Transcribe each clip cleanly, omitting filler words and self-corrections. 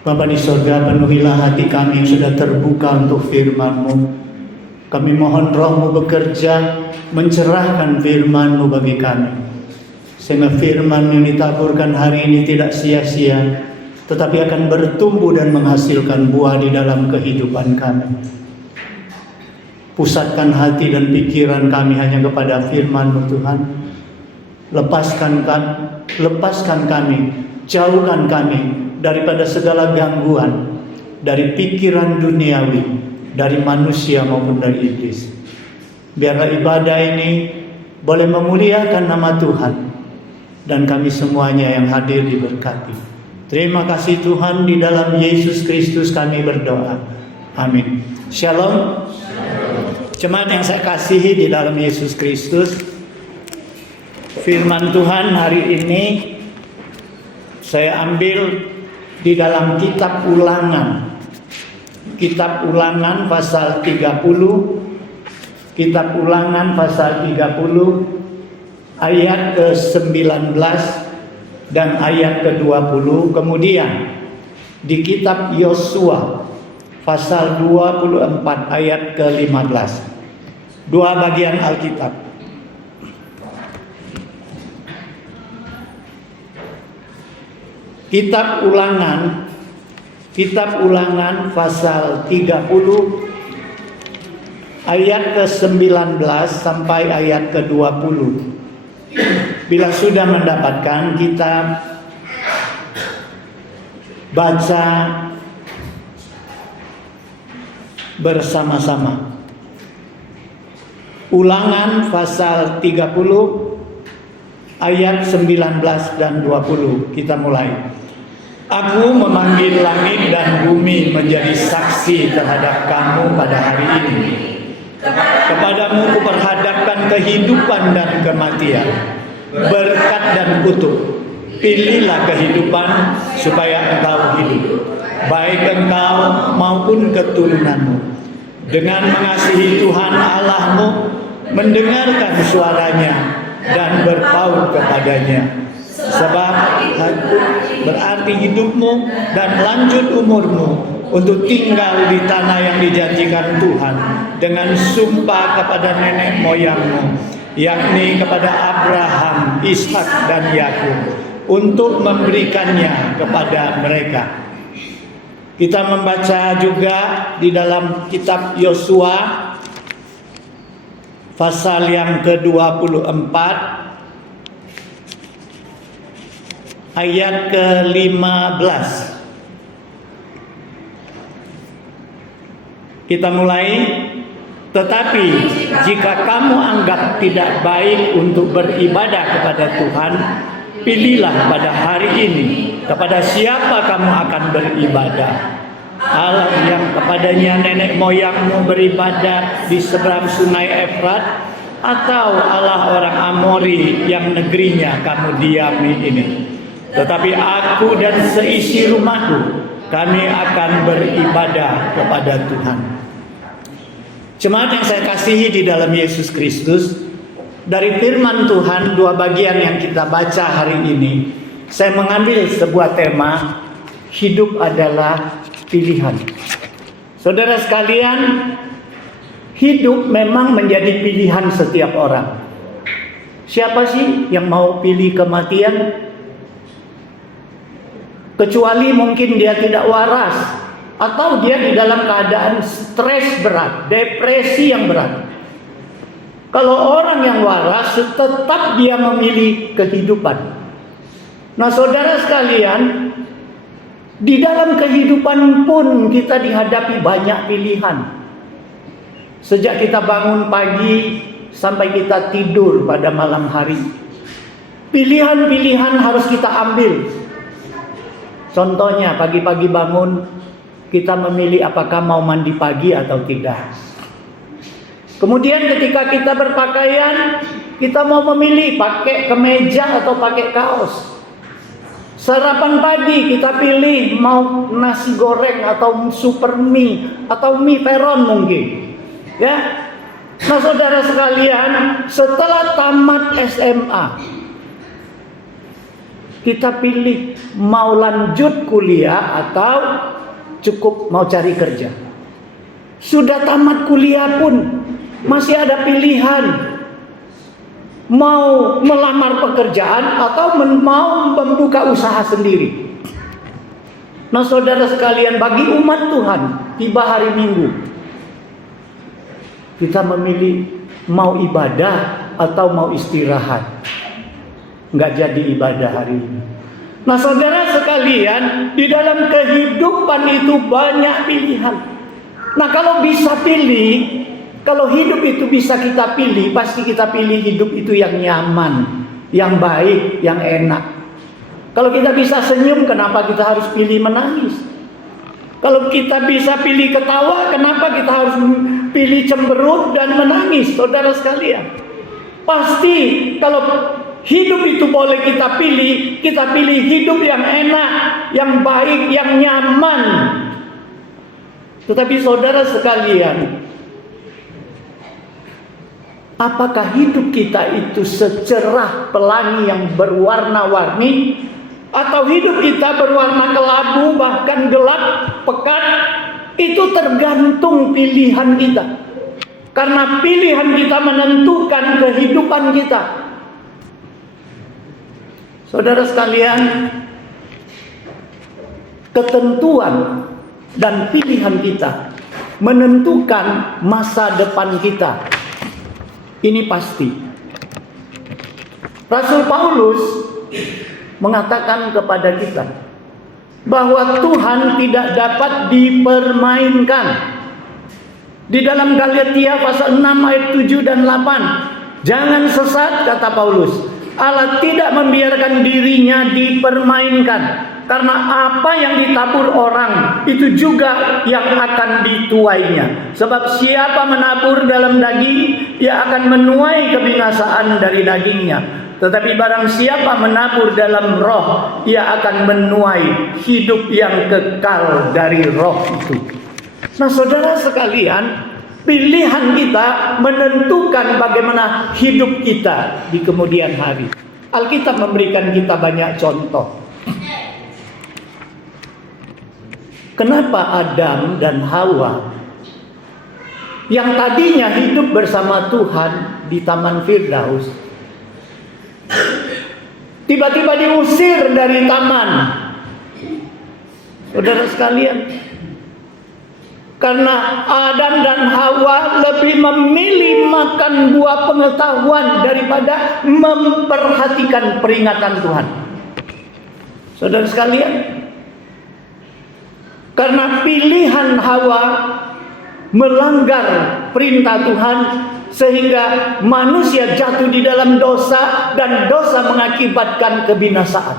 Bapa di surga, penuhilah hati kami yang sudah terbuka untuk firman-Mu. Kami mohon Roh-Mu bekerja, mencerahkan firman-Mu bagi kami. Sehingga firman yang ditaburkan hari ini tidak sia-sia, tetapi akan bertumbuh dan menghasilkan buah di dalam kehidupan kami. Pusatkan hati dan pikiran kami hanya kepada firman-Mu Tuhan. Lepaskan kami, jauhkan kami daripada segala gangguan, dari pikiran duniawi, dari manusia maupun dari iblis. Biarlah ibadah ini boleh memuliakan nama Tuhan, dan kami semuanya yang hadir diberkati. Terima kasih Tuhan, di dalam Yesus Kristus kami berdoa. Amin. Shalom. Jemaat yang saya kasihi di dalam Yesus Kristus, firman Tuhan hari ini saya ambil di dalam kitab Ulangan. Kitab Ulangan pasal 30. Kitab Ulangan pasal 30 ayat ke-19 dan ayat ke-20. Kemudian di kitab Yosua pasal 24 ayat ke-15. Dua bagian Alkitab. Kitab Ulangan pasal 30 ayat ke-19 sampai ayat ke-20. Bila sudah mendapatkan, kita baca bersama-sama. Ulangan pasal 30 ayat 19 dan 20. Kita mulai. Aku memanggil langit dan bumi menjadi saksi terhadap kamu pada hari ini. Kepadamu kuperhadapkan kehidupan dan kematian, berkat dan kutuk. Pilihlah kehidupan supaya engkau hidup, baik engkau maupun keturunanmu. Dengan mengasihi Tuhan Allahmu, mendengarkan suaranya dan berpaut kepadanya. Sebab berarti hidupmu dan lanjut umurmu untuk tinggal di tanah yang dijanjikan Tuhan dengan sumpah kepada nenek moyangmu, yakni kepada Abraham, Ishak dan Yakub, untuk memberikannya kepada mereka. Kita membaca juga di dalam kitab Yosua pasal yang ke-24 ayat ke-15. Kita mulai. Tetapi jika kamu anggap tidak baik untuk beribadah kepada Tuhan, pilihlah pada hari ini kepada siapa kamu akan beribadah. Allah yang kepadanya nenek moyangmu beribadah di seberang sungai Efrat, atau Allah orang Amori yang negerinya kamu diami ini. Tetapi aku dan seisi rumahku, kami akan beribadah kepada Tuhan. Jemaat yang saya kasihi di dalam Yesus Kristus, dari firman Tuhan dua bagian yang kita baca hari ini, saya mengambil sebuah tema, hidup adalah pilihan. Saudara sekalian, hidup memang menjadi pilihan setiap orang. Siapa sih yang mau pilih kematian? Kecuali mungkin dia tidak waras, atau dia di dalam keadaan stres berat, depresi yang berat. Kalau orang yang waras, tetap dia memilih kehidupan. Nah saudara sekalian, di dalam kehidupan pun kita dihadapi banyak pilihan. Sejak kita bangun pagi sampai kita tidur pada malam hari, pilihan-pilihan harus kita ambil. Contohnya pagi-pagi bangun, kita memilih apakah mau mandi pagi atau tidak. Kemudian ketika kita berpakaian, kita mau memilih pakai kemeja atau pakai kaos. Sarapan pagi kita pilih mau nasi goreng atau super mie atau mie peron mungkin. Ya. Nah saudara sekalian, setelah tamat SMA, Kita pilih mau lanjut kuliah atau cukup mau cari kerja. Sudah tamat kuliah pun masih ada pilihan. Mau melamar pekerjaan atau mau membuka usaha sendiri. Nah saudara sekalian, bagi umat Tuhan, tiba hari Minggu, kita memilih mau ibadah atau mau istirahat. Nggak jadi ibadah hari ini. Nah saudara sekalian, di dalam kehidupan itu banyak pilihan. Nah kalau bisa pilih, kalau hidup itu bisa kita pilih, pasti kita pilih hidup itu yang nyaman, yang baik, yang enak. Kalau kita bisa senyum, kenapa kita harus pilih menangis? Kalau kita bisa pilih ketawa, kenapa kita harus pilih cemberut dan menangis, saudara sekalian? Pasti kalau hidup itu boleh kita pilih hidup yang enak, yang baik, yang nyaman. Tetapi saudara sekalian, apakah hidup kita itu secerah pelangi yang berwarna-warni, atau hidup kita berwarna kelabu, bahkan gelap, pekat? Itu tergantung pilihan kita. Karena pilihan kita menentukan kehidupan kita. Saudara sekalian, ketentuan dan pilihan kita menentukan masa depan kita. Ini pasti. Rasul Paulus mengatakan kepada kita bahwa Tuhan tidak dapat dipermainkan. Di dalam Galatia pasal 6 ayat 7 dan 8. Jangan sesat, kata Paulus. Allah tidak membiarkan dirinya dipermainkan. Karena apa yang ditabur orang, itu juga yang akan dituainya. Sebab siapa menabur dalam daging, ia akan menuai kebinasaan dari dagingnya. Tetapi barang siapa menabur dalam roh, ia akan menuai hidup yang kekal dari roh itu. Nah saudara sekalian, pilihan kita menentukan bagaimana hidup kita di kemudian hari. Alkitab memberikan kita banyak contoh. Kenapa Adam dan Hawa yang tadinya hidup bersama Tuhan di Taman Firdaus tiba-tiba diusir dari taman? Saudara sekalian, karena Adam dan Hawa lebih memilih makan buah pengetahuan daripada memperhatikan peringatan Tuhan. Saudara sekalian, karena pilihan Hawa melanggar perintah Tuhan, sehingga manusia jatuh di dalam dosa, dan dosa mengakibatkan kebinasaan,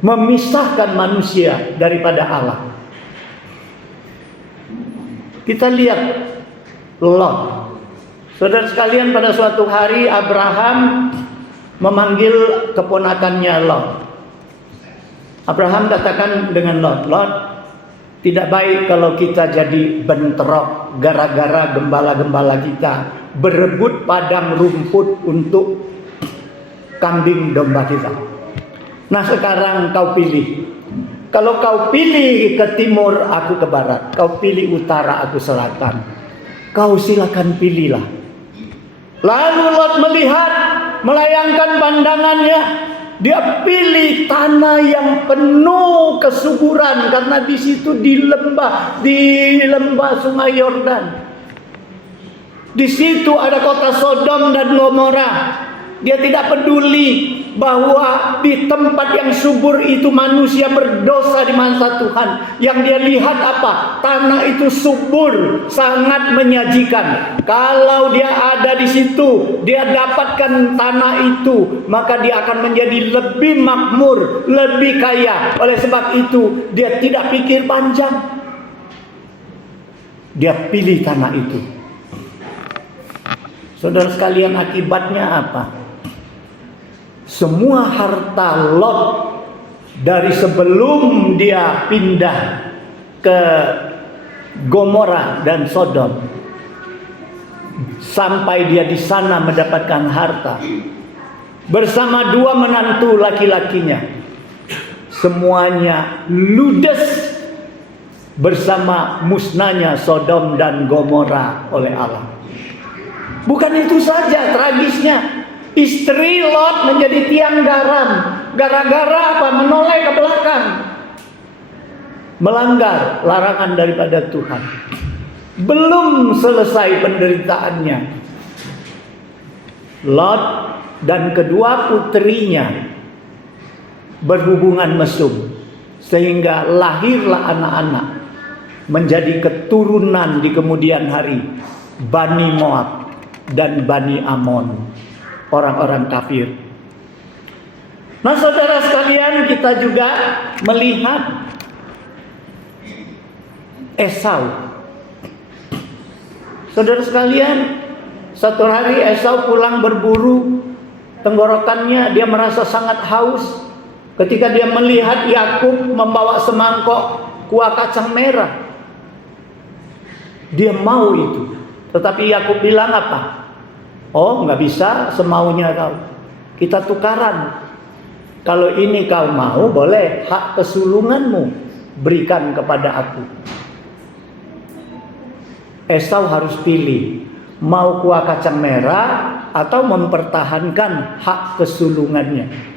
memisahkan manusia daripada Allah. Kita lihat Lot. Saudara sekalian, pada suatu hari Abraham memanggil keponakannya Lot. Abraham katakan dengan Lot, Lot, tidak baik kalau kita jadi bentrok gara-gara gembala-gembala kita berebut padang rumput untuk kambing domba kita. Nah sekarang kau pilih. Kalau kau pilih ke timur, aku ke barat. Kau pilih utara, aku selatan. Kau silakan pilihlah. Lalu Lot melihat, melayangkan pandangannya. Dia pilih tanah yang penuh kesuburan, karena di situ di lembah Sungai Yordan. Di situ ada kota Sodom dan Gomora. Dia tidak peduli bahwa di tempat yang subur itu manusia berdosa di masa Tuhan. Yang dia lihat apa? Tanah itu subur, sangat menyajikan. Kalau dia ada di situ, dia dapatkan tanah itu, maka dia akan menjadi lebih makmur, lebih kaya. Oleh sebab itu, dia tidak pikir panjang. Dia pilih tanah itu. Saudara sekalian, akibatnya apa? Semua harta Lot dari sebelum dia pindah ke Gomora dan Sodom, sampai dia di sana mendapatkan harta, bersama 2 menantu laki-lakinya. Semuanya ludes bersama musnahnya Sodom dan Gomora oleh Allah. Bukan itu saja tragisnya. Istri Lot menjadi tiang garam. Gara-gara apa? Menoleh ke belakang. Melanggar larangan daripada Tuhan. Belum selesai penderitaannya. Lot dan kedua putrinya berhubungan mesum, sehingga lahirlah anak-anak menjadi keturunan di kemudian hari Bani Moab dan Bani Amon, orang-orang kafir. Nah, saudara sekalian, kita juga melihat Esau. Saudara sekalian, satu hari Esau pulang berburu, tenggorokannya dia merasa sangat haus. Ketika dia melihat Yakub membawa semangkok kuah kacang merah, dia mau itu. Tetapi Yakub bilang apa? Oh, nggak bisa semaunya kau. Kita tukaran. Kalau ini kau mau, boleh hak kesulunganmu berikan kepada aku. Esau harus pilih, mau kuah kacang merah atau mempertahankan hak kesulungannya.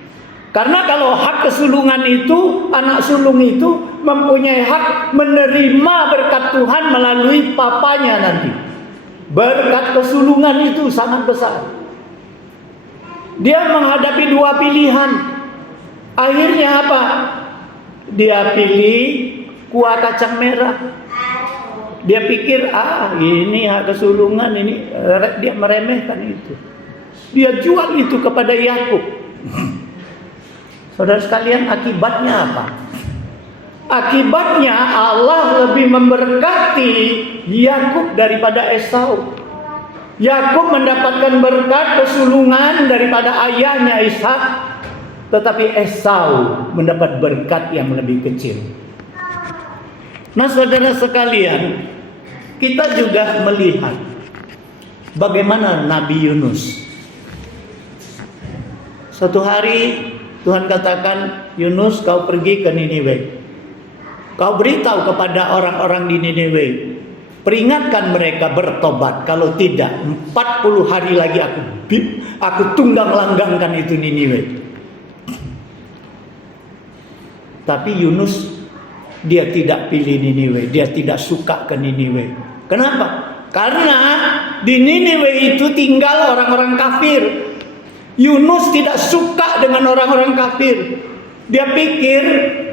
Karena kalau hak kesulungan itu, anak sulung itu mempunyai hak menerima berkat Tuhan melalui papanya nanti. Berkat kesulungan itu sangat besar. Dia menghadapi 2 pilihan. Akhirnya apa? Dia pilih kuah kacang merah. Dia pikir, ini hak kesulungan, ini dia meremehkan itu. Dia jual itu kepada Yakub. Saudara sekalian, akibatnya apa? Akibatnya Allah lebih memberkati Yakub daripada Esau. Yakub mendapatkan berkat kesulungan daripada ayahnya Ishak, tetapi Esau mendapat berkat yang lebih kecil. Nah, saudara sekalian, kita juga melihat bagaimana Nabi Yunus. Suatu hari Tuhan katakan, Yunus, kau pergi ke Niniwe. Kau beritahu kepada orang-orang di Niniwe, peringatkan mereka bertobat. Kalau tidak, 40 hari lagi aku tunggang langgangkan itu Niniwe. Tapi Yunus, dia tidak pilih Niniwe. Dia tidak suka ke Niniwe. Kenapa? Karena di Niniwe itu tinggal orang-orang kafir. Yunus tidak suka dengan orang-orang kafir. Dia pikir,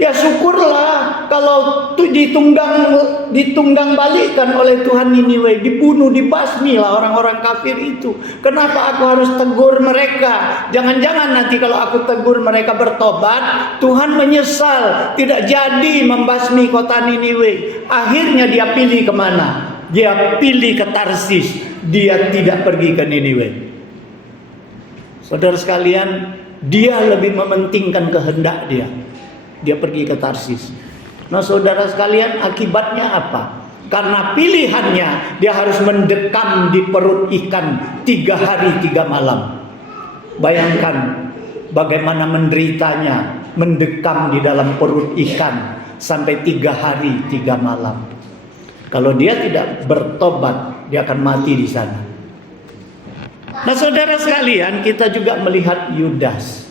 ya syukurlah kalau ditunggang balikkan oleh Tuhan Niniwe, dibunuh, dibasmi lah orang-orang kafir itu. Kenapa aku harus tegur mereka? Jangan-jangan nanti kalau aku tegur mereka bertobat, Tuhan menyesal, tidak jadi membasmi kota Niniwe. Akhirnya dia pilih kemana? Dia pilih ke Tarsis. Dia tidak pergi ke Niniwe. Saudara sekalian, dia lebih mementingkan kehendak dia. Dia pergi ke Tarsis. Nah, saudara sekalian, akibatnya apa? Karena pilihannya, dia harus mendekam di perut ikan 3 hari 3 malam. Bayangkan bagaimana menderitanya mendekam di dalam perut ikan sampai 3 hari 3 malam. Kalau dia tidak bertobat, dia akan mati di sana. Nah, saudara sekalian, kita juga melihat Yudas.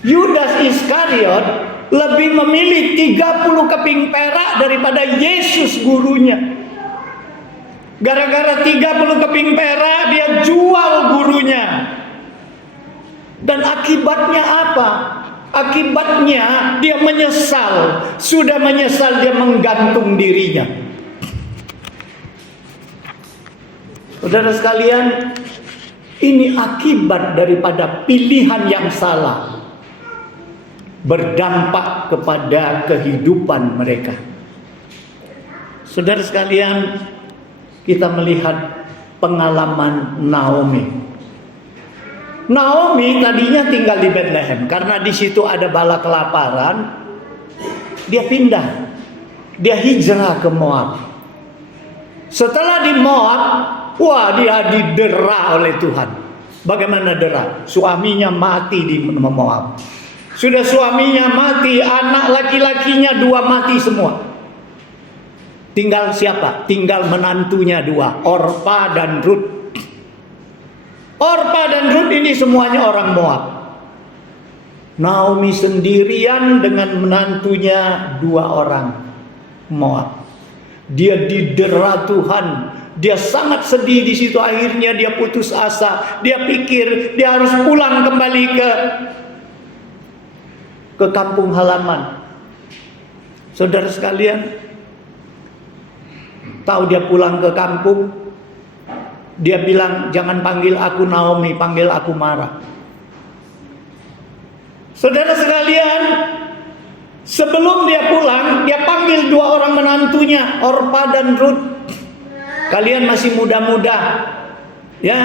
Yudas Iskariot lebih memilih 30 keping perak daripada Yesus gurunya. Gara-gara 30 keping perak, dia jual gurunya. Dan akibatnya apa? Akibatnya dia menyesal. Sudah menyesal, dia menggantung dirinya. Saudara sekalian, ini akibat daripada pilihan yang salah, berdampak kepada kehidupan mereka. Saudara sekalian, kita melihat pengalaman Naomi. Naomi tadinya tinggal di Bethlehem, karena di situ ada bala kelaparan. Dia pindah, dia hijrah ke Moab. Setelah di Moab, wah, dia didera oleh Tuhan. Bagaimana Dera? Suaminya mati di Moab. Sudah suaminya mati, anak laki-lakinya 2 mati semua. Tinggal siapa? Tinggal menantunya 2, Orpa dan Rut. Orpa dan Rut ini semuanya orang Moab. Naomi sendirian dengan menantunya 2 orang Moab. Dia didera Tuhan. Dia sangat sedih di situ. Akhirnya dia putus asa. Dia pikir dia harus pulang kembali ke kampung halaman. Saudara sekalian, tahu dia pulang ke kampung, dia bilang, jangan panggil aku Naomi, panggil aku Mara. Saudara sekalian, sebelum dia pulang, dia panggil 2 orang menantunya, Orpa dan Rut. Kalian masih muda-muda, ya,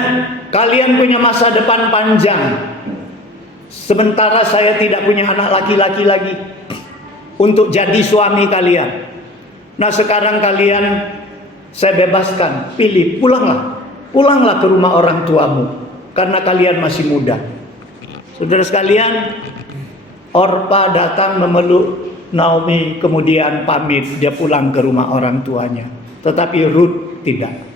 kalian punya masa depan panjang. Sementara saya tidak punya anak laki-laki lagi untuk jadi suami kalian. Nah sekarang kalian saya bebaskan, pilih, pulanglah ke rumah orang tuamu, karena kalian masih muda. Saudara sekalian, Orpa datang memeluk Naomi, kemudian pamit, dia pulang ke rumah orang tuanya. Tetapi Rut tidak.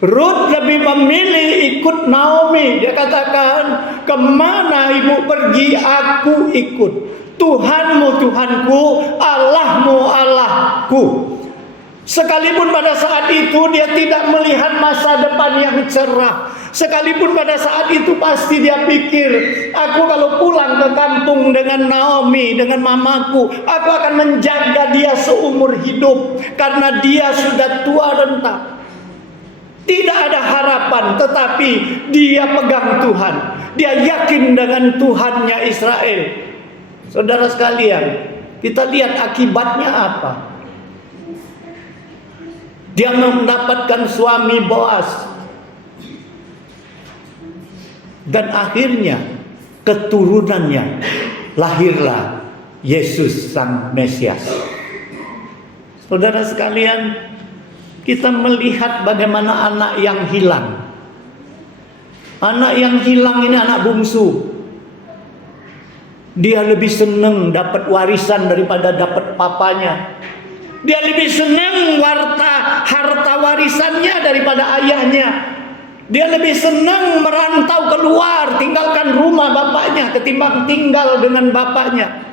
Rut lebih memilih ikut Naomi. Dia katakan, kemana ibu pergi, aku ikut. Tuhanmu Tuhanku, Allahmu Allahku. Sekalipun pada saat itu dia tidak melihat masa depan yang cerah. Sekalipun pada saat itu pasti dia pikir, aku kalau pulang ke kampung dengan Naomi, dengan mamaku, aku akan menjaga dia seumur hidup. Karena dia sudah tua renta. Tidak ada harapan, tetapi dia pegang Tuhan. Dia yakin dengan Tuhannya Israel. Saudara sekalian, kita lihat akibatnya apa. Dia mendapatkan suami Boaz. Dan akhirnya keturunannya lahirlah Yesus Sang Mesias. Saudara sekalian, kita melihat bagaimana anak yang hilang. Anak yang hilang ini anak bungsu. Dia lebih senang dapat warisan daripada dapat papanya. Dia lebih senang harta warisannya daripada ayahnya. Dia lebih senang merantau keluar, tinggalkan rumah bapaknya ketimbang tinggal dengan bapaknya.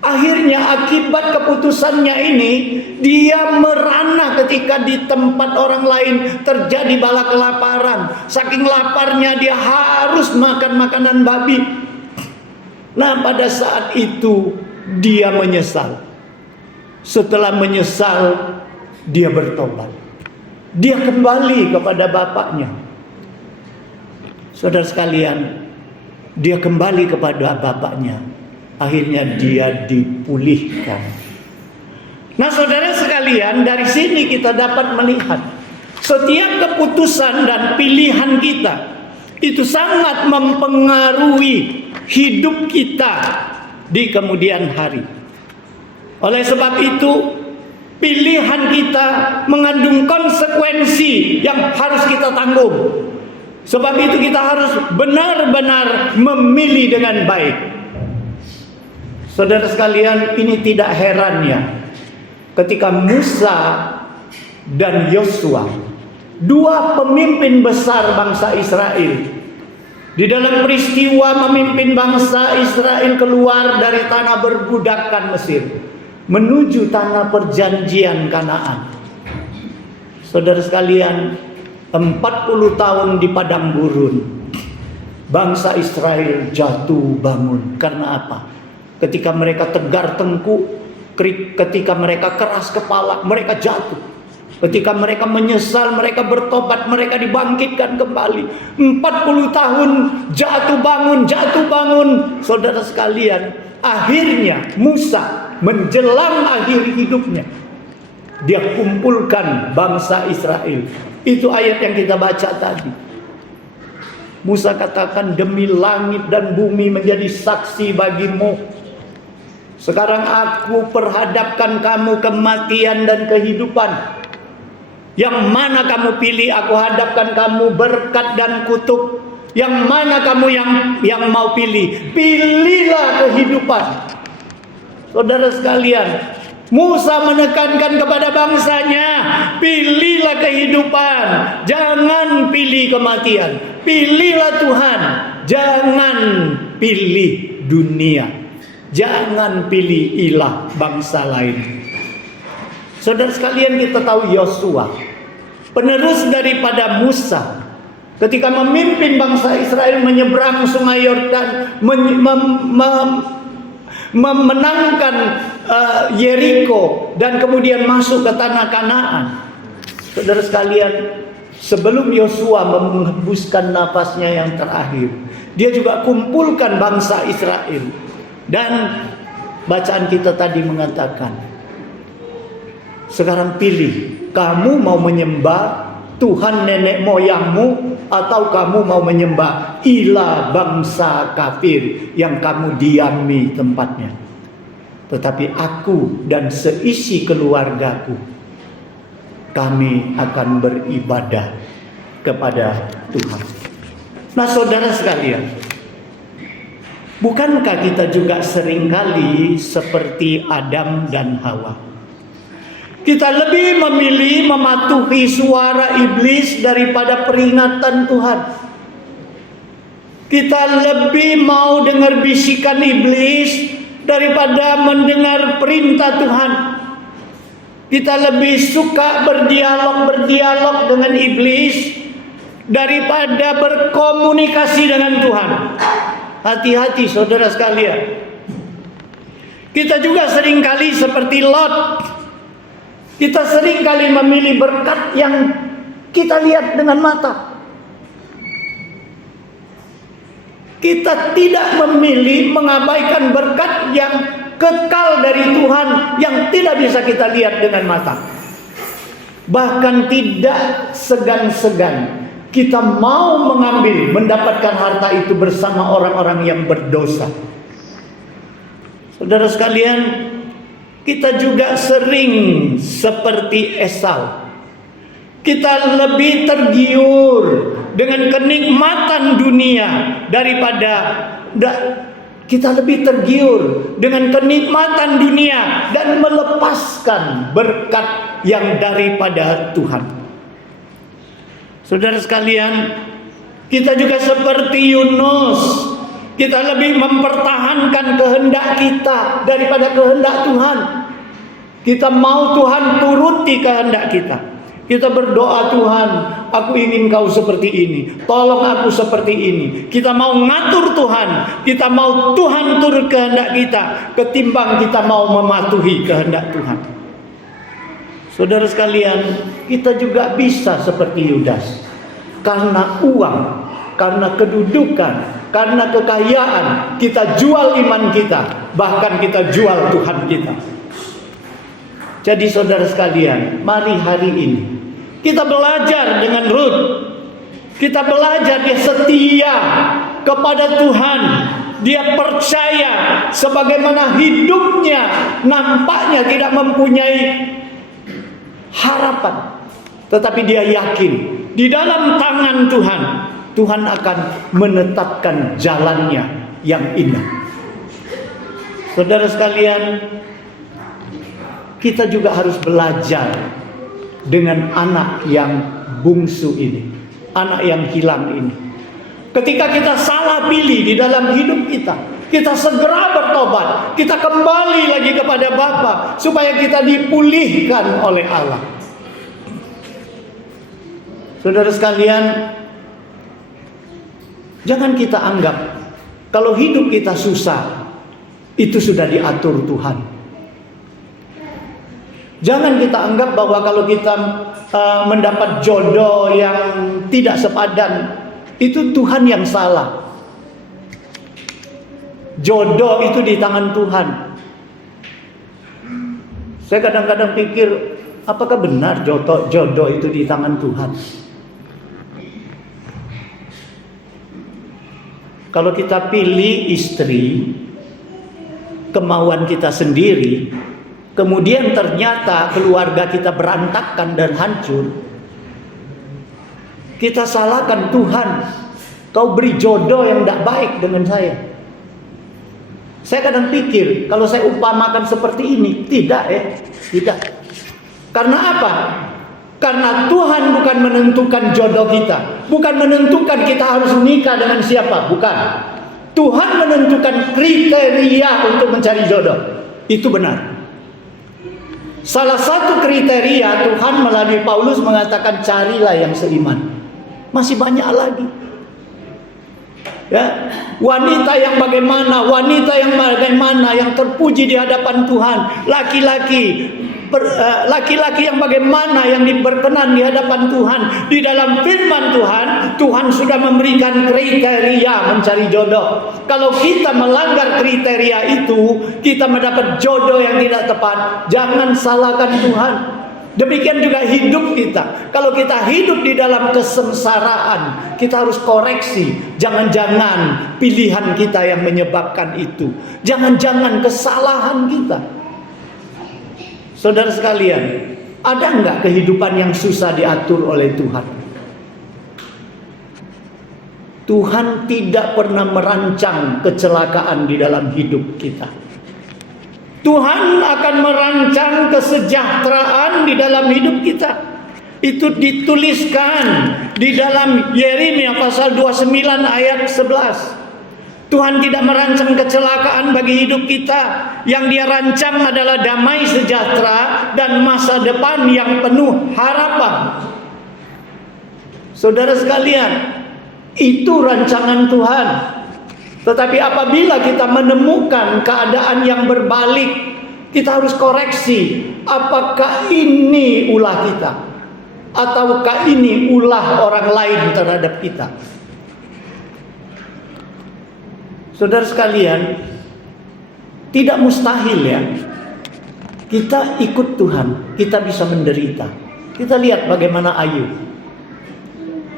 Akhirnya akibat keputusannya ini, dia merana ketika di tempat orang lain terjadi bala kelaparan. Saking laparnya dia harus makan makanan babi. Nah, pada saat itu dia menyesal. Setelah menyesal, dia bertobat. Dia kembali kepada bapaknya. Saudara sekalian, dia kembali kepada bapaknya. Akhirnya dia dipulihkan. Nah saudara sekalian, dari sini kita dapat melihat setiap keputusan dan pilihan kita itu sangat mempengaruhi hidup kita di kemudian hari. Oleh sebab itu, pilihan kita mengandung konsekuensi yang harus kita tanggung. Sebab itu kita harus benar-benar memilih dengan baik. Saudara sekalian, ini tidak heran ya, ketika Musa dan Yosua, 2 pemimpin besar bangsa Israel, di dalam peristiwa memimpin bangsa Israel keluar dari tanah berbudakan Mesir menuju tanah perjanjian Kanaan. Saudara sekalian, 40 tahun di padang gurun, bangsa Israel jatuh bangun. Karena apa? Ketika mereka tegar tengkuk, ketika mereka keras kepala, mereka jatuh. Ketika mereka menyesal, mereka bertobat, mereka dibangkitkan kembali. 40 tahun jatuh bangun. Saudara sekalian, akhirnya Musa menjelang akhir hidupnya, dia kumpulkan bangsa Israel. Itu ayat yang kita baca tadi. Musa katakan, demi langit dan bumi menjadi saksi bagimu. Sekarang aku perhadapkan kamu kematian dan kehidupan. Yang mana kamu pilih, aku hadapkan kamu berkat dan kutuk. Yang mana kamu yang mau pilih? Pilihlah kehidupan. Saudara sekalian, Musa menekankan kepada bangsanya, pilihlah kehidupan, jangan pilih kematian. Pilihlah Tuhan, jangan pilih dunia. Jangan pilih ilah bangsa lain. Saudara sekalian, kita tahu Yosua, penerus daripada Musa, ketika memimpin bangsa Israel menyeberang sungai Yordan, memenangkan Yeriko, dan kemudian masuk ke tanah Kanaan. Saudara sekalian, sebelum Yosua menghembuskan nafasnya yang terakhir, dia juga kumpulkan bangsa Israel. Dan bacaan kita tadi mengatakan, sekarang pilih, kamu mau menyembah Tuhan nenek moyangmu, atau kamu mau menyembah ilah bangsa kafir yang kamu diami tempatnya. Tetapi aku dan seisi keluargaku, kami akan beribadah kepada Tuhan. Nah, saudara sekalian, bukankah kita juga seringkali seperti Adam dan Hawa? Kita lebih memilih mematuhi suara iblis daripada peringatan Tuhan. Kita lebih mau dengar bisikan iblis daripada mendengar perintah Tuhan. Kita lebih suka berdialog dengan iblis daripada berkomunikasi dengan Tuhan. Hati-hati saudara sekalian. Kita juga seringkali seperti Lot. Kita seringkali memilih berkat yang kita lihat dengan mata. Kita tidak memilih mengabaikan berkat yang kekal dari Tuhan, yang tidak bisa kita lihat dengan mata. Bahkan tidak segan-segan kita mau mendapatkan harta itu bersama orang-orang yang berdosa. Saudara sekalian, kita juga sering seperti Esau. Kita lebih tergiur dengan kenikmatan dunia daripada kita lebih tergiur dengan kenikmatan dunia dan melepaskan berkat yang daripada Tuhan. Saudara sekalian, kita juga seperti Yunus. Kita lebih mempertahankan kehendak kita daripada kehendak Tuhan. Kita mau Tuhan turuti kehendak kita. Kita berdoa, Tuhan, aku ingin kau seperti ini. Tolong aku seperti ini. Kita mau ngatur Tuhan. Kita mau Tuhan turut kehendak kita, ketimbang kita mau mematuhi kehendak Tuhan. Saudara sekalian, kita juga bisa seperti Yudas. Karena uang, karena kedudukan, karena kekayaan, kita jual iman kita. Bahkan kita jual Tuhan kita. Jadi saudara sekalian, mari hari ini kita belajar dengan Rut. Kita belajar dia setia kepada Tuhan. Dia percaya sebagaimana hidupnya nampaknya tidak mempunyai harapan. Tetapi dia yakin di dalam tangan Tuhan, Tuhan akan menetapkan jalannya yang indah. Saudara sekalian, kita juga harus belajar dengan anak yang bungsu ini, anak yang hilang ini. Ketika kita salah pilih di dalam hidup kita, kita segera bertobat, kita kembali lagi kepada Bapa supaya kita dipulihkan oleh Allah. Saudara sekalian, jangan kita anggap kalau hidup kita susah, itu sudah diatur Tuhan. Jangan kita anggap bahwa kalau kita mendapat jodoh yang tidak sepadan, itu Tuhan yang salah. Jodoh itu di tangan Tuhan. Saya kadang-kadang pikir, apakah benar jodoh itu di tangan Tuhan? Kalau kita pilih istri, kemauan kita sendiri, kemudian ternyata keluarga kita berantakan dan hancur, kita salahkan Tuhan. Kau beri jodoh yang tidak baik dengan saya. Saya kadang pikir, kalau saya umpamakan seperti ini, tidak ya, tidak. Karena apa? Karena Tuhan bukan menentukan jodoh kita, bukan menentukan kita harus menikah dengan siapa, bukan. Tuhan menentukan kriteria untuk mencari jodoh. Itu benar. Salah satu kriteria Tuhan melalui Paulus mengatakan carilah yang seiman. Masih banyak lagi. Ya, wanita yang bagaimana yang terpuji di hadapan Tuhan, laki-laki yang bagaimana yang diberkenan di hadapan Tuhan. Di dalam firman Tuhan, Tuhan sudah memberikan kriteria mencari jodoh. Kalau kita melanggar kriteria itu, kita mendapat jodoh yang tidak tepat. Jangan salahkan Tuhan. Demikian juga hidup kita. Kalau kita hidup di dalam kesengsaraan, kita harus koreksi. Jangan-jangan pilihan kita yang menyebabkan itu. Jangan-jangan kesalahan kita. Saudara sekalian, ada enggak kehidupan yang susah diatur oleh Tuhan? Tuhan tidak pernah merancang kecelakaan di dalam hidup kita. Tuhan akan merancang kesejahteraan di dalam hidup kita. Itu dituliskan di dalam Yeremia pasal 29 ayat 11. Tuhan tidak merancang kecelakaan bagi hidup kita. Yang Dia rancang adalah damai sejahtera dan masa depan yang penuh harapan. Saudara sekalian, itu rancangan Tuhan. Tetapi apabila kita menemukan keadaan yang berbalik, kita harus koreksi. Apakah ini ulah kita? Ataukah ini ulah orang lain terhadap kita? Saudara sekalian, tidak mustahil ya, kita ikut Tuhan, kita bisa menderita. Kita lihat bagaimana Ayub.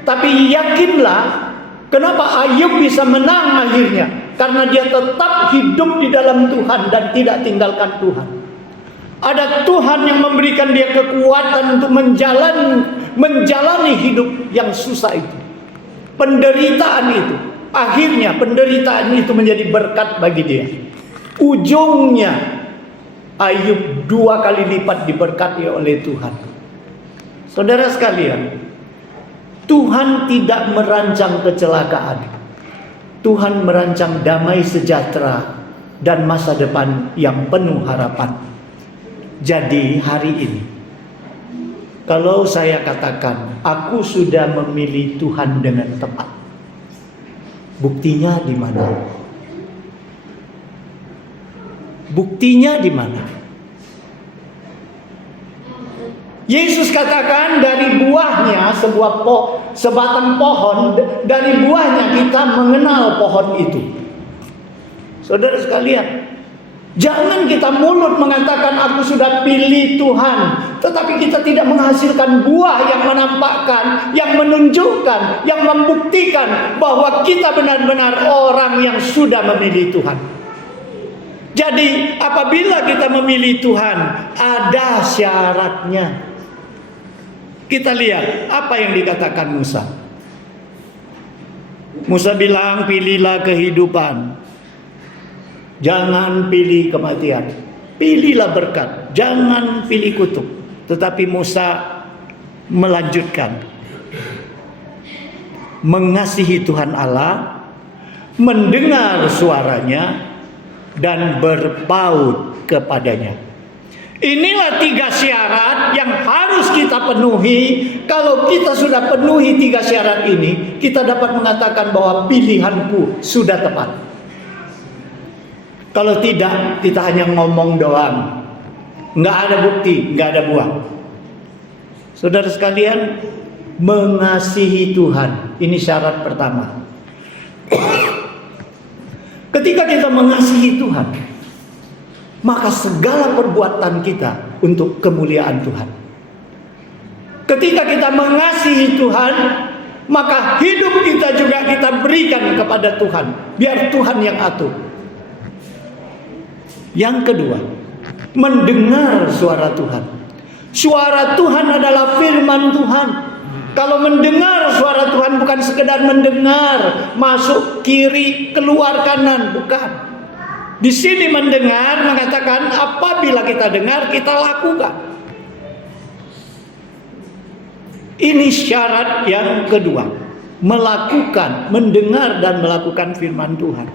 Tapi yakinlah, kenapa Ayub bisa menang akhirnya? Karena dia tetap hidup di dalam Tuhan dan tidak tinggalkan Tuhan. Ada Tuhan yang memberikan dia kekuatan untuk menjalani hidup yang susah itu. Penderitaan itu. Akhirnya penderitaan itu menjadi berkat bagi dia. Ujungnya Ayub 2 kali lipat diberkati oleh Tuhan. Saudara sekalian, Tuhan tidak merancang kecelakaan. Tuhan merancang damai sejahtera dan masa depan yang penuh harapan. Jadi hari ini, kalau saya katakan aku sudah memilih Tuhan dengan tepat, buktinya di mana? Buktinya di mana? Yesus katakan dari buahnya, sebatang pohon, dari buahnya kita mengenal pohon itu. Saudara sekalian, jangan kita mulut mengatakan aku sudah pilih Tuhan, tetapi kita tidak menghasilkan buah yang menampakkan, yang menunjukkan, yang membuktikan bahwa kita benar-benar orang yang sudah memilih Tuhan. Jadi apabila kita memilih Tuhan, ada syaratnya. Kita lihat apa yang dikatakan Musa. Musa bilang, pilihlah kehidupan, jangan pilih kematian. Pilihlah berkat, jangan pilih kutuk. Tetapi Musa melanjutkan, mengasihi Tuhan Allah, mendengar suaranya, dan berpaut kepadanya. Inilah 3 syarat yang harus kita penuhi. Kalau kita sudah penuhi 3 syarat ini, kita dapat mengatakan bahwa pilihanku sudah tepat. Kalau tidak, kita hanya ngomong doang, nggak ada bukti, nggak ada buah. Saudara sekalian, mengasihi Tuhan, ini syarat pertama. Ketika kita mengasihi Tuhan, maka segala perbuatan kita untuk kemuliaan Tuhan. Ketika kita mengasihi Tuhan, maka hidup kita juga kita berikan kepada Tuhan. Biar Tuhan yang atur. Yang kedua, mendengar suara Tuhan. Suara Tuhan adalah firman Tuhan. Kalau mendengar suara Tuhan bukan sekedar mendengar, masuk kiri, keluar kanan, bukan. Di sini mendengar mengatakan apabila kita dengar, kita lakukan. Ini syarat yang kedua, melakukan, mendengar dan melakukan firman Tuhan.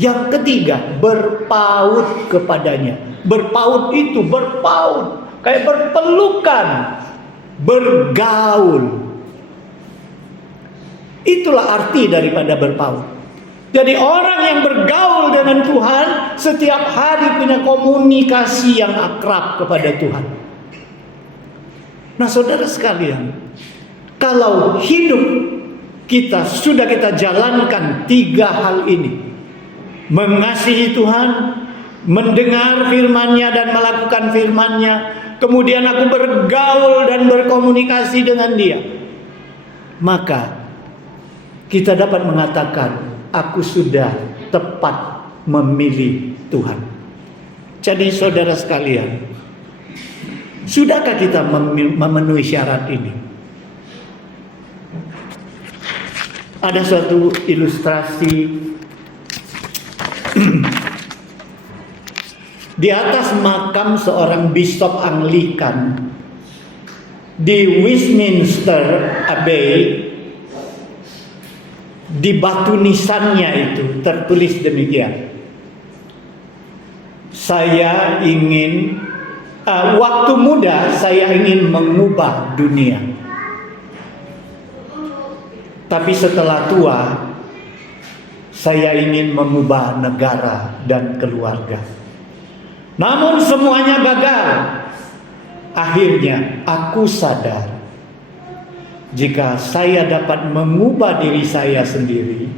Yang ketiga, berpaut kepadanya. Berpaut itu berpaut, kayak berpelukan, bergaul. Itulah arti daripada berpaut. Jadi orang yang bergaul dengan Tuhan setiap hari punya komunikasi yang akrab kepada Tuhan. Nah, saudara sekalian, kalau hidup kita sudah kita jalankan tiga hal ini, mengasihi Tuhan, mendengar firman-Nya dan melakukan firman-Nya, kemudian aku bergaul dan berkomunikasi dengan Dia, maka kita dapat mengatakan aku sudah tepat memilih Tuhan. Jadi saudara sekalian, sudahkah kita memenuhi syarat ini? Ada suatu ilustrasi di atas makam seorang bishop Anglikan di Westminster Abbey. Di batu nisannya itu tertulis demikian: saya ingin waktu muda saya ingin mengubah dunia, tapi setelah tua saya ingin mengubah negara dan keluarga. Namun semuanya gagal. Akhirnya aku sadar, jika saya dapat mengubah diri saya sendiri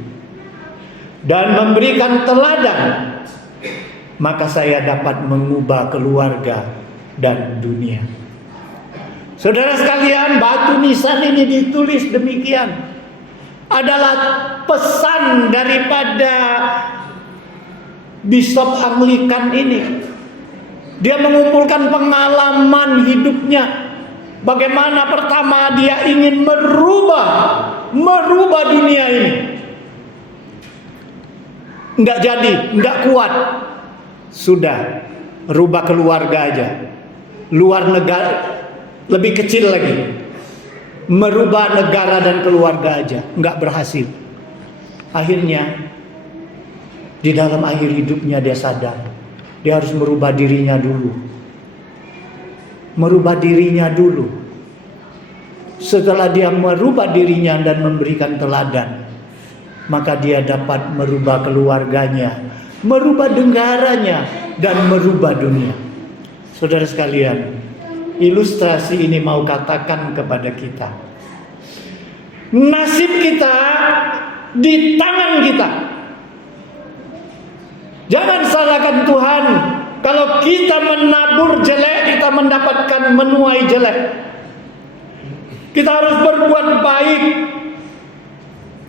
dan memberikan teladan, maka saya dapat mengubah keluarga dan dunia. Saudara sekalian, batu nisan ini ditulis demikian adalah pesan daripada Bishop Anglikan ini. Dia mengumpulkan pengalaman hidupnya. Bagaimana pertama dia ingin merubah dunia ini. Enggak jadi, enggak kuat. Sudah, rubah keluarga aja. Luar negara, lebih kecil lagi. Merubah negara dan keluarga aja, enggak berhasil. Akhirnya, di dalam akhir hidupnya dia sadar, dia harus merubah dirinya dulu. Merubah dirinya dulu. Setelah dia merubah dirinya dan memberikan teladan, maka dia dapat merubah keluarganya, merubah negaranya, dan merubah dunia. Saudara sekalian, ilustrasi ini mau katakan kepada kita, nasib kita di tangan kita. Jangan salahkan Tuhan. Kalau kita menabur jelek, kita mendapatkan menuai jelek. Kita harus berbuat baik,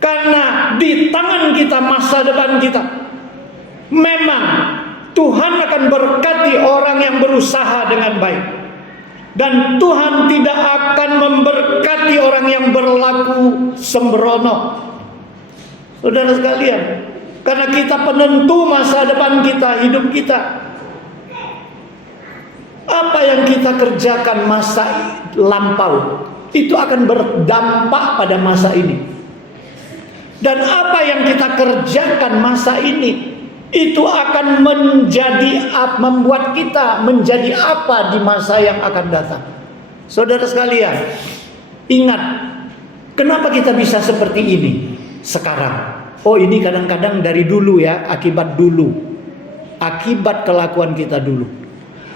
karena di tangan kita masa depan kita. Memang Tuhan akan berkati orang yang berusaha dengan baik, dan Tuhan tidak akan memberkati orang yang berlaku sembrono. Saudara sekalian, karena kita penentu masa depan kita, hidup kita. Apa yang kita kerjakan masa lampau itu akan berdampak pada masa ini. Dan apa yang kita kerjakan masa ini itu akan membuat kita menjadi apa di masa yang akan datang. Saudara sekalian, ingat, kenapa kita bisa seperti ini sekarang? Oh, ini kadang-kadang dari dulu ya, akibat kelakuan kita dulu.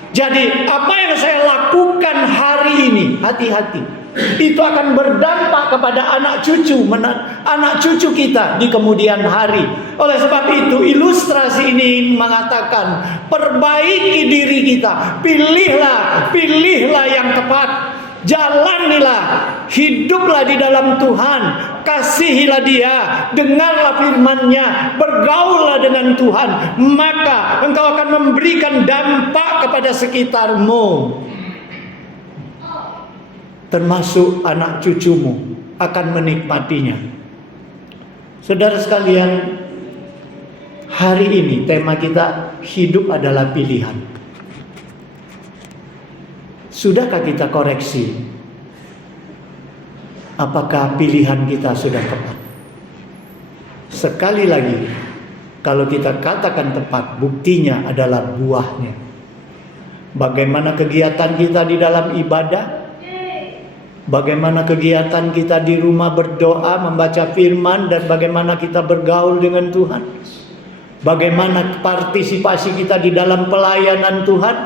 Jadi apa yang saya lakukan hari ini, hati-hati, itu akan berdampak kepada anak cucu kita di kemudian hari. Oleh sebab itu ilustrasi ini mengatakan, perbaiki diri kita, pilihlah yang tepat, jalanilah, hiduplah di dalam Tuhan, kasihilah Dia, dengarlah firman-Nya, bergaullah dengan Tuhan, maka engkau akan memberikan dampak kepada sekitarmu. termasuk anak cucumu akan menikmatinya. Saudara sekalian, hari ini tema kita, hidup adalah pilihan. Sudahkah kita koreksi? Apakah pilihan kita sudah tepat? Sekali lagi, kalau kita katakan tepat, buktinya adalah buahnya. Bagaimana kegiatan kita di dalam ibadah? Bagaimana kegiatan kita di rumah berdoa, membaca firman, dan bagaimana kita bergaul dengan Tuhan? Bagaimana partisipasi kita di dalam pelayanan Tuhan?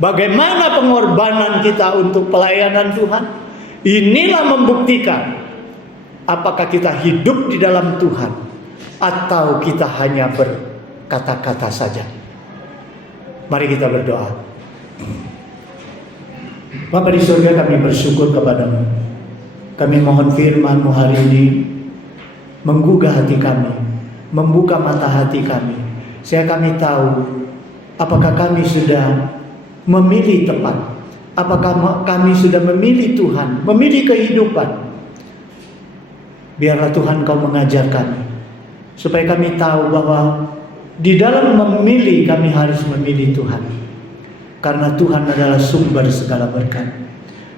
Bagaimana pengorbanan kita untuk pelayanan Tuhan? Inilah membuktikan apakah kita hidup di dalam Tuhan atau kita hanya berkata-kata saja. Mari kita berdoa. Bapa di surga, kami bersyukur kepadamu. Kami mohon firman-Mu hari ini menggugah hati kami, membuka mata hati kami. Sehingga kami tahu apakah kami sudah memilih tepat. Apakah kami sudah memilih Tuhan, memilih kehidupan. Biarlah Tuhan Kau mengajar kami, supaya kami tahu bahwa di dalam memilih kami harus memilih Tuhan. Karena Tuhan adalah sumber segala berkat.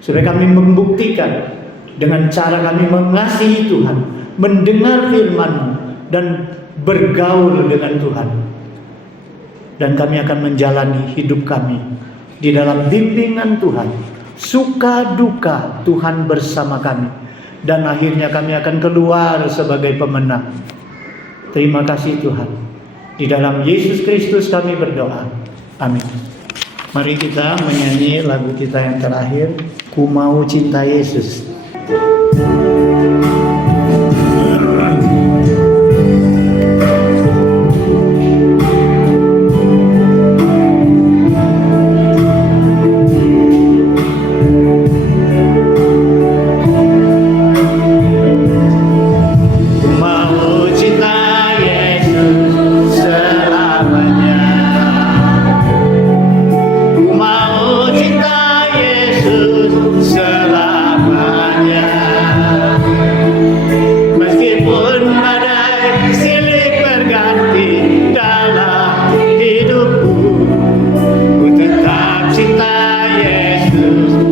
Supaya kami membuktikan dengan cara kami mengasihi Tuhan, mendengar firman-Mu, dan bergaul dengan Tuhan. Dan kami akan menjalani hidup kami di dalam bimbingan Tuhan. Suka duka Tuhan bersama kami. Dan akhirnya kami akan keluar sebagai pemenang. Terima kasih Tuhan. Di dalam Yesus Kristus kami berdoa. Amin. Mari kita menyanyi lagu kita yang terakhir, Ku Mau Cinta Yesus. Ku tetap cinta Yesus.